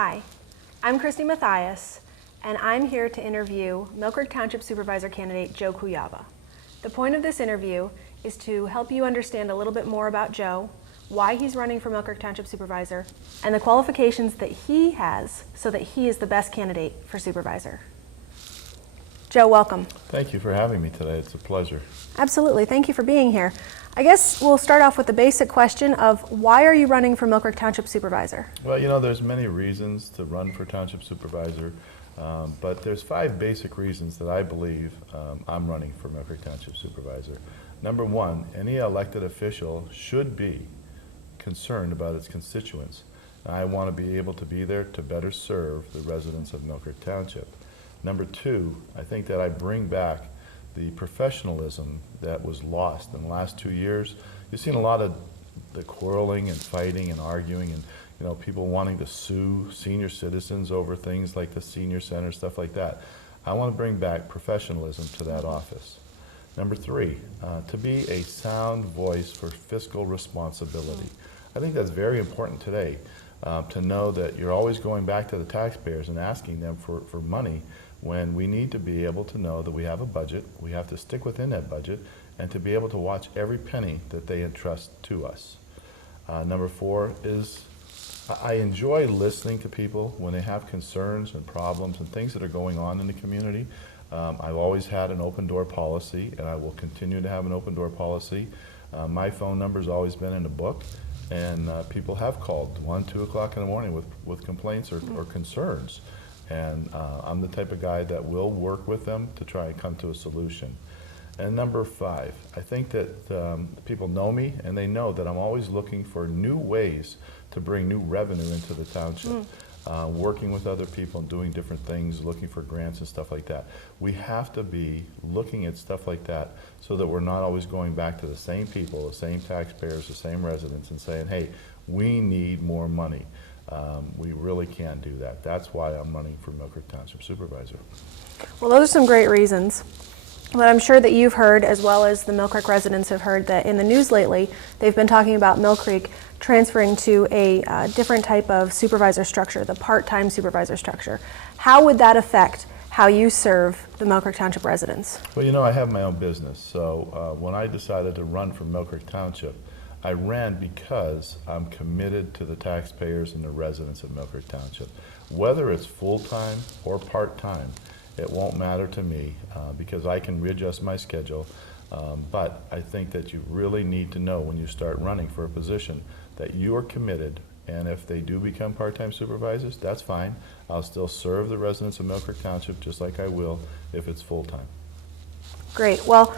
Hi, I'm Christy Mathias, and I'm here to interview Millcreek Township Supervisor candidate Joe Kujawa. The point of this interview is to help you understand a little bit more about Joe, why he's running for Millcreek Township Supervisor, and the qualifications that he has so that he is the best candidate for Supervisor. Joe, welcome. Thank you for having me today. It's a pleasure. Absolutely. Thank you for being here. I guess we'll start off with the basic question of why are you running for Millcreek Township Supervisor? Well, you know, there's many reasons to run for Township Supervisor, but there's 5 basic reasons that I believe I'm running for Millcreek Township Supervisor. Number 1, any elected official should be concerned about its constituents. I want to be able to be there to better serve the residents of Millcreek Township. Number 2, I think that I bring back the professionalism that was lost in the last 2 years. You've seen a lot of the quarreling and fighting and arguing and people wanting to sue senior citizens over things like the senior center, stuff like that. I want to bring back professionalism to that office. Number 3, to be a sound voice for fiscal responsibility. I think that's very important today, to know that you're always going back to the taxpayers and asking them for money when we need to be able to know that we have a budget, we have to stick within that budget, and to be able to watch every penny that they entrust to us. Number 4 is I enjoy listening to people when they have concerns and problems and things that are going on in the community. I've always had an open door policy, and I will continue to have an open door policy. My phone number's always been in the book, and people have called 1, 2 o'clock in the morning with complaints or concerns. And I'm the type of guy that will work with them to try and come to a solution. And number 5, I think that people know me and they know that I'm always looking for new ways to bring new revenue into the township. Working with other people and doing different things, looking for grants and stuff like that. We have to be looking at stuff like that so that we're not always going back to the same people, the same taxpayers, the same residents and saying, hey, we need more money. We really can't do that. That's why I'm running for Millcreek Township Supervisor. Well, those are some great reasons. But I'm sure that you've heard, as well as the Millcreek residents have heard, that in the news lately, they've been talking about Millcreek transferring to a different type of supervisor structure, the part-time supervisor structure. How would that affect how you serve the Millcreek Township residents? Well, you know, I have my own business. So when I decided to run for Millcreek Township, I ran because I'm committed to the taxpayers and the residents of Millcreek Township. Whether it's full-time or part-time, it won't matter to me because I can readjust my schedule. But I think that you really need to know when you start running for a position that you are committed, and if they do become part-time supervisors, that's fine. I'll still serve the residents of Millcreek Township just like I will if it's full-time. Great. Well,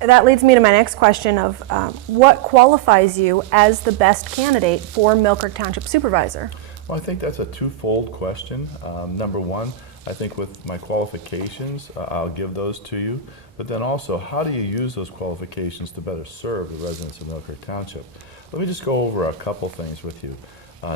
that leads me to my next question of what qualifies you as the best candidate for Millcreek Township Supervisor? Well, I think that's a twofold question. Number 1, I think with my qualifications, I'll give those to you. But then also, how do you use those qualifications to better serve the residents of Millcreek Township? Let me just go over a couple things with you.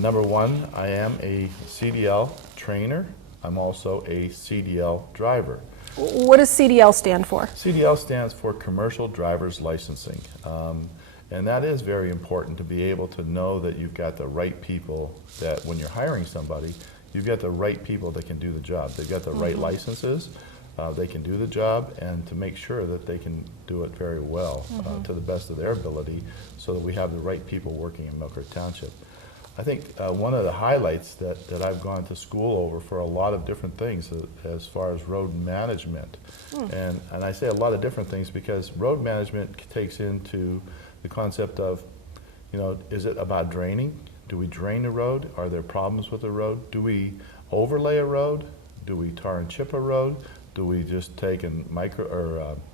Number 1, I am a CDL trainer. I'm also a CDL driver. What does CDL stand for? CDL stands for Commercial Driver's Licensing. And that is very important to be able to know that you've got the right people, that when you're hiring somebody, you've got the right people that can do the job. They've got the right licenses, they can do the job, and to make sure that they can do it very well to the best of their ability so that we have the right people working in Millcreek Township. I think one of the highlights that I've gone to school over for a lot of different things as far as road management. And I say a lot of different things because road management takes into the concept of, is it about draining? Do we drain the road? Are there problems with the road? Do we overlay a road? Do we tar and chip a road? Do we just take and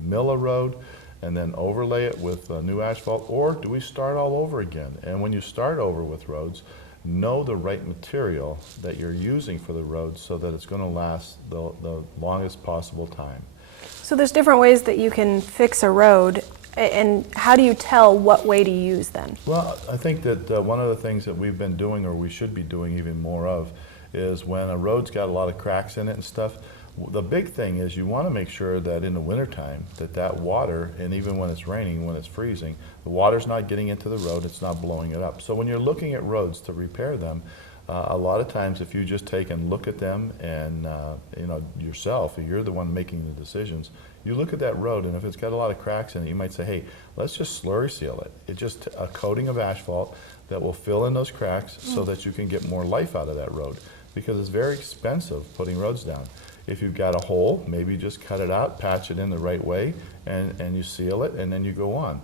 mill a road and then overlay it with new asphalt? Or do we start all over again? And when you start over with roads, know the right material that you're using for the road so that it's going to last the longest possible time. So there's different ways that you can fix a road, and how do you tell what way to use then? Well, I think that one of the things that we've been doing, or we should be doing even more of, is when a road's got a lot of cracks in it and stuff, the big thing is you want to make sure that in the wintertime that water, and even when it's raining, when it's freezing, the water's not getting into the road, it's not blowing it up. So when you're looking at roads to repair them, A lot of times, if you just take and look at them and, yourself, you're the one making the decisions, you look at that road, and if it's got a lot of cracks in it, you might say, hey, let's just slurry seal it. It's just a coating of asphalt that will fill in those cracks so that you can get more life out of that road, because it's very expensive putting roads down. If you've got a hole, maybe just cut it out, patch it in the right way, and you seal it, and then you go on.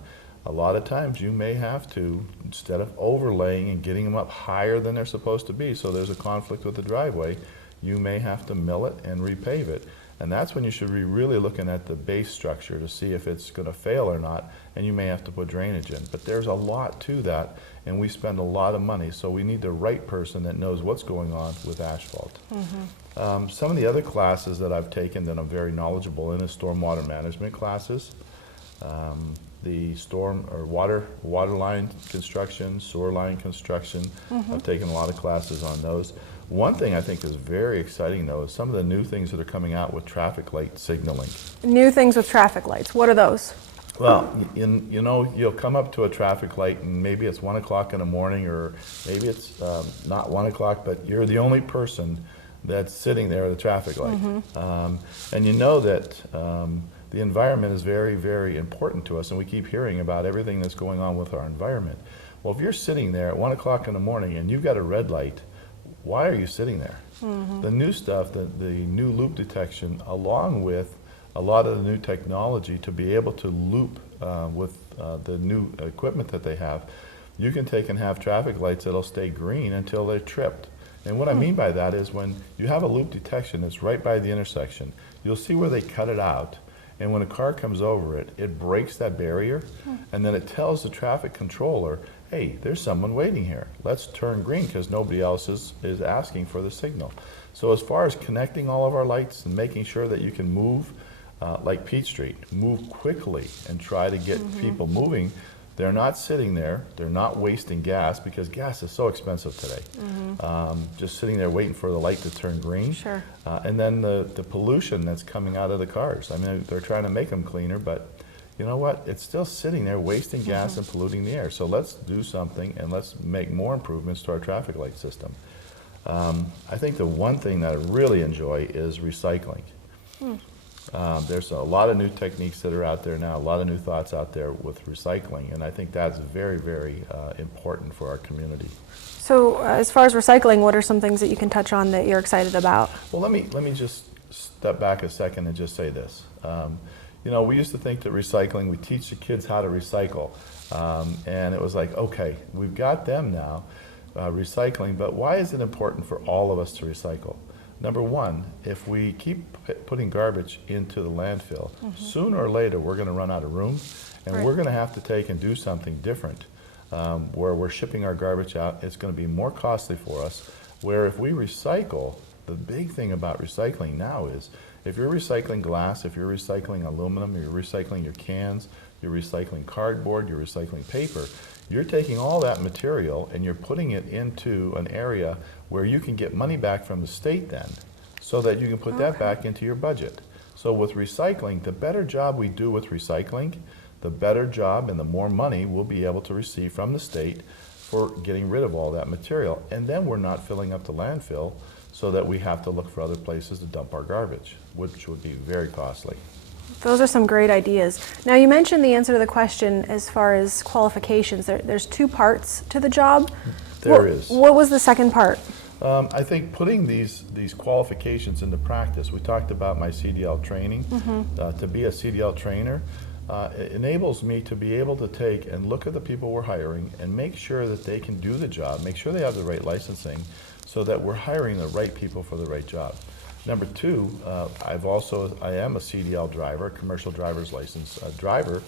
A lot of times you may have to, instead of overlaying and getting them up higher than they're supposed to be, so there's a conflict with the driveway, you may have to mill it and repave it. And that's when you should be really looking at the base structure to see if it's going to fail or not, and you may have to put drainage in. But there's a lot to that, and we spend a lot of money, so we need the right person that knows what's going on with asphalt. Some of the other classes that I've taken that I'm very knowledgeable in is stormwater management classes. The storm or water line construction, sewer line construction. I've taken a lot of classes on those. One thing I think is very exciting, though, is some of the new things that are coming out with traffic light signaling. New things with traffic lights. What are those? Well, you'll come up to a traffic light, and maybe it's 1 o'clock in the morning, or maybe it's not 1 o'clock, but you're the only person that's sitting there at a traffic light. And you know that the environment is very, very important to us, and we keep hearing about everything that's going on with our environment. Well, if you're sitting there at 1 o'clock in the morning and you've got a red light, why are you sitting there? The new stuff, the new loop detection, along with a lot of the new technology to be able to loop with the new equipment that they have, you can take and have traffic lights that'll stay green until they're tripped. And what I mean by that is when you have a loop detection that's right by the intersection, you'll see where they cut it out. And when a car comes over it, it breaks that barrier, and then it tells the traffic controller, hey, there's someone waiting here. Let's turn green because nobody else is asking for the signal. So as far as connecting all of our lights and making sure that you can move, like Peach Street, move quickly and try to get people moving, they're not sitting there, they're not wasting gas, because gas is so expensive today. Just sitting there waiting for the light to turn green. Sure. And then the pollution that's coming out of the cars. I mean, they're trying to make them cleaner, but you know what? It's still sitting there wasting gas and polluting the air. So let's do something, and let's make more improvements to our traffic light system. I think the one thing that I really enjoy is recycling. There's a lot of new techniques that are out there now, a lot of new thoughts out there with recycling, and I think that's very, very important for our community. So as far as recycling, what are some things that you can touch on that you're excited about? Well, let me just step back a second and just say this. We used to think that recycling, we teach the kids how to recycle, and it was like, okay, we've got them now, recycling, but why is it important for all of us to recycle? Number one, if we keep putting garbage into the landfill, sooner or later we're going to run out of room, and we're going to have to take and do something different where we're shipping our garbage out. It's going to be more costly for us, where if we recycle, the big thing about recycling now is if you're recycling glass, if you're recycling aluminum, you're recycling your cans, you're recycling cardboard, you're recycling paper, you're taking all that material and you're putting it into an area where you can get money back from the state then, so that you can put that back into your budget. So with recycling, the better job we do with recycling, the better job and the more money we'll be able to receive from the state for getting rid of all that material. And then we're not filling up the landfill so that we have to look for other places to dump our garbage, which would be very costly. Those are some great ideas. Now, you mentioned the answer to the question as far as qualifications. There's two parts to the job. There is. What was the second part? I think putting these qualifications into practice, we talked about my CDL training. To be a CDL trainer, it enables me to be able to take and look at the people we're hiring and make sure that they can do the job, make sure they have the right licensing, so that we're hiring the right people for the right job. Number two, I am a CDL driver, commercial driver's license driver,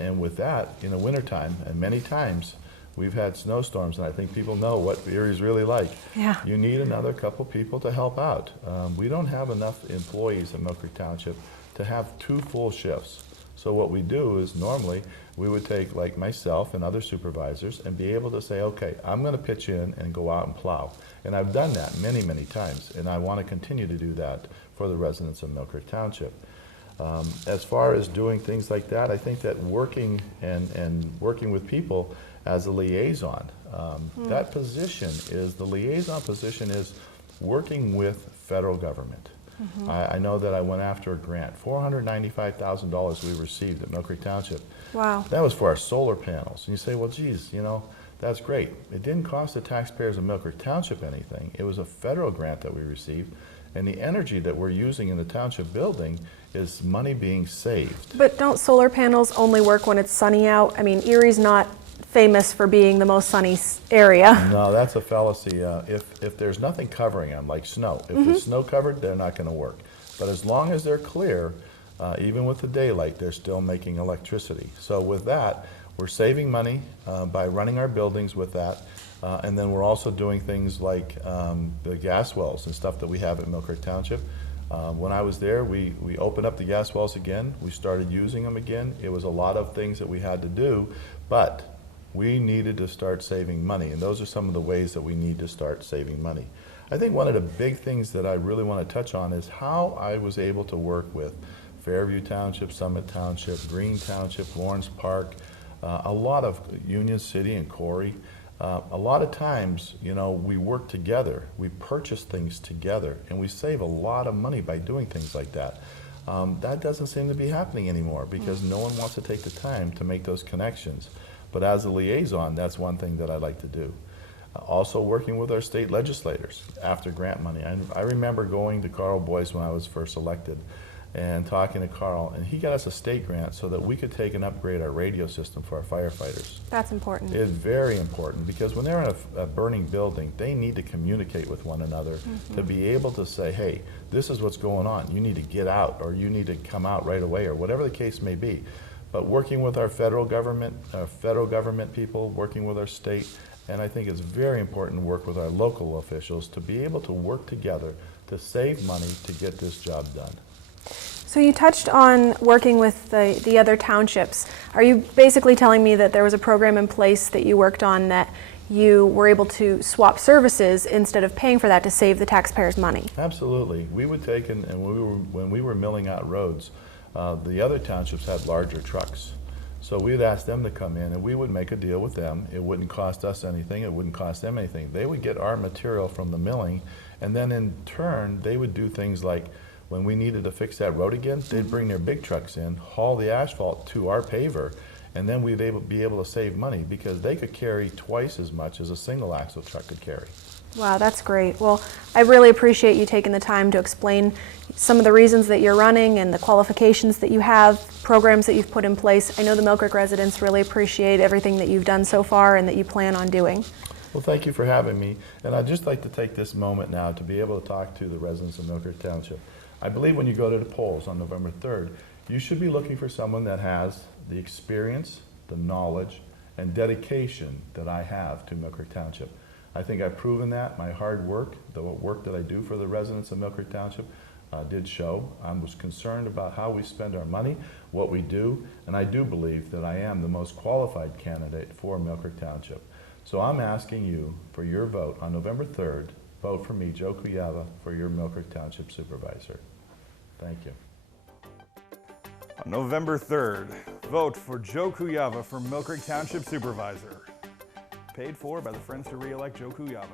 and with that, in the wintertime, and many times, we've had snowstorms, and I think people know what Erie's really like. Yeah. You need another couple people to help out. We don't have enough employees in Millcreek Township to have 2 full shifts. So what we do is normally we would take like myself and other supervisors and be able to say, okay, I'm going to pitch in and go out and plow. And I've done that many, many times, and I want to continue to do that for the residents of Millcreek Township. As far as doing things like that, I think that working and working with people as a liaison, That position is, the liaison position is working with federal government. I know that I went after a grant, $495,000 we received at Millcreek Township. Wow. That was for our solar panels. And you say, well, geez, you know, that's great. It didn't cost the taxpayers of Millcreek Township anything. It was a federal grant that we received. And the energy that we're using in the township building is money being saved. But don't solar panels only work when it's sunny out? I mean, Erie's not famous for being the most sunny area. No, that's a fallacy. If there's nothing covering them, like snow, if it's snow covered, they're not going to work. But as long as they're clear, even with the daylight, they're still making electricity. So with that, we're saving money by running our buildings with that. And then we're also doing things like the gas wells and stuff that we have at Millcreek Township. When I was there, we opened up the gas wells again. We started using them again. It was a lot of things that we had to do, but we needed to start saving money. And those are some of the ways that we need to start saving money. I think one of the big things that I really want to touch on is how I was able to work with Fairview Township, Summit Township, Green Township, Lawrence Park, a lot of Union City and Corey. A lot of times, you know, we work together, we purchase things together, and we save a lot of money by doing things like that. That doesn't seem to be happening anymore because no one wants to take the time to make those connections. But as a liaison, that's one thing that I like to do. Also working with our state legislators after grant money. I remember going to Carl Boyce when I was first elected and talking to Carl, and he got us a state grant so that we could take and upgrade our radio system for our firefighters. That's important. It's very important because when they're in a burning building, they need to communicate with one another to be able to say, hey, this is what's going on. You need to get out, or you need to come out right away, or whatever the case may be. But working with our federal government people, working with our state, and I think it's very important to work with our local officials to be able to work together to save money to get this job done. So you touched on working with the other townships. Are you basically telling me that there was a program in place that you worked on that you were able to swap services instead of paying for that to save the taxpayers money? Absolutely. We would take and when we were milling out roads, the other townships had larger trucks. So we'd ask them to come in and we would make a deal with them. It wouldn't cost us anything, it wouldn't cost them anything. They would get our material from the milling, and then in turn they would do things like when we needed to fix that road again, they'd bring their big trucks in, haul the asphalt to our paver, and then we'd be able to save money because they could carry twice as much as a single axle truck could carry. Wow, that's great. Well, I really appreciate you taking the time to explain some of the reasons that you're running and the qualifications that you have, programs that you've put in place. I know the Millcreek residents really appreciate everything that you've done so far and that you plan on doing. Well, thank you for having me. And I'd just like to take this moment now to be able to talk to the residents of Millcreek Township. I believe when you go to the polls on November 3rd, you should be looking for someone that has the experience, the knowledge, and dedication that I have to Millcreek Township. I think I've proven that. My hard work, the work that I do for the residents of Millcreek Township, did show. I was concerned about how we spend our money, what we do, and I do believe that I am the most qualified candidate for Millcreek Township. So I'm asking you for your vote on November 3rd. Vote for me, Joe Kujawa, for your Millcreek Township Supervisor. Thank you. On November 3rd, vote for Joe Kujawa for Millcreek Township Supervisor. Paid for by the Friends to Re-elect Joe Kujawa.